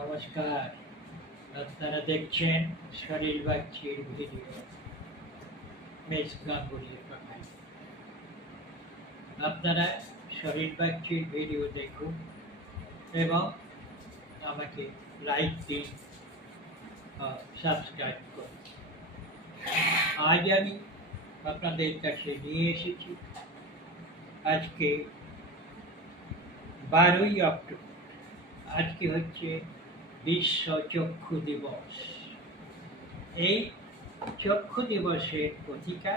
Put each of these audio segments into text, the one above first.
নমস্কার, আপনারা দেখছেন শরীর বাচ্চির ভিডিও। মেস গাঙ্গুলির কথায় আপনারা শরীর বাচ্চির ভিডিও দেখুন এবং আমাকে লাইক দিন, সাবস্ক্রাইব করুন। আজ আমি আপনাদের কাছে নিয়ে এসেছি আজকে 12ই অক্টোবর। আজকে হচ্ছে বিশ্ব চক্ষু দিবস। এই চক্ষু দিবসের পত্রিকা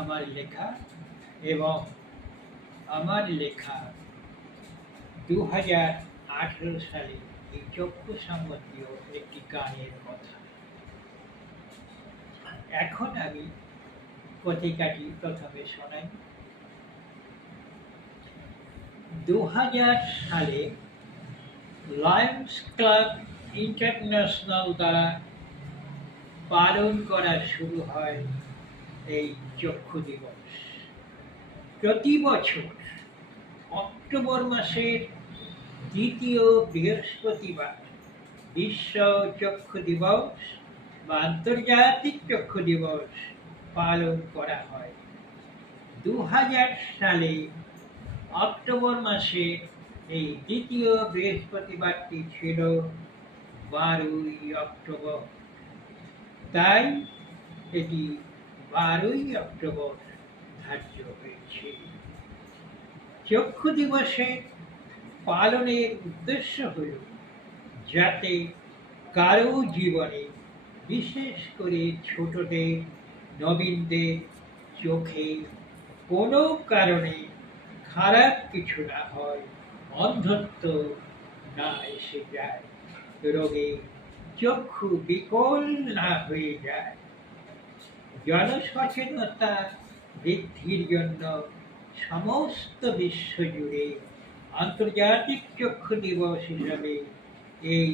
আমার লেখা এবং আমার লেখা 2018 সালে এই চক্ষু সম্বন্ধীয় একটি গানের কথা। এখন আমি পত্রিকাটি প্রথমে শোনাই। 2000 সালে লায়ন্স ক্লাব ইন্টারন্যাশনাল দ্বারা পালন করা শুরু হয় এই চক্ষু দিবস। প্রতি বছর অক্টোবর মাসের দ্বিতীয় বৃহস্পতিবার বিশ্ব চক্ষু দিবস বা আন্তর্জাতিক চক্ষু দিবস পালন করা হয়। 2000 সালে অক্টোবর মাসে এই দ্বিতীয় বৃহস্পতিবারটি ছিল 12ই অক্টোবর, তাই এটি 12ই অক্টোবর ধার্য হয়েছে। চক্ষু দিবসে পালনের উদ্দেশ্য হল যাতে কারো জীবনে, বিশেষ করে ছোটদের, নবীনদের চোখে কোনো কারণে খারাপ কিছু না হয়, অন্ধত্ব না এসে যায়, রোগে চক্ষু বিকল না হয়ে যায়। জনসচেতনতা বৃদ্ধির জন্য সমস্ত বিশ্ব জুড়ে আন্তর্জাতিক চক্ষু দিবস হিসাবে এই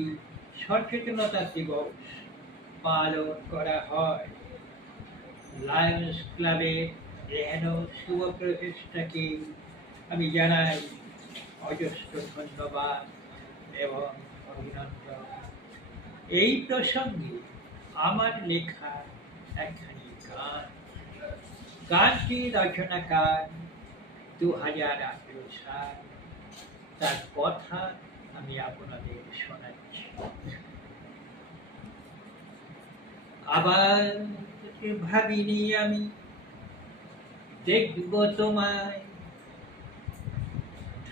সচেতনতা দিবস পালন করা হয়। লায়ন্স ক্লাবের এহেন শুভ প্রচেষ্টাকে আমি জানাই অজস্র ধন্যবাদ এবং অভিনন্দন। এই প্রসঙ্গে আমার লেখা একখানি গান। গানটি রচনাকার 2018 সাল। তার কথা আমি আপনাদের শোনাচ্ছি। আবার ভাবিনি আমি দেখব তোমায়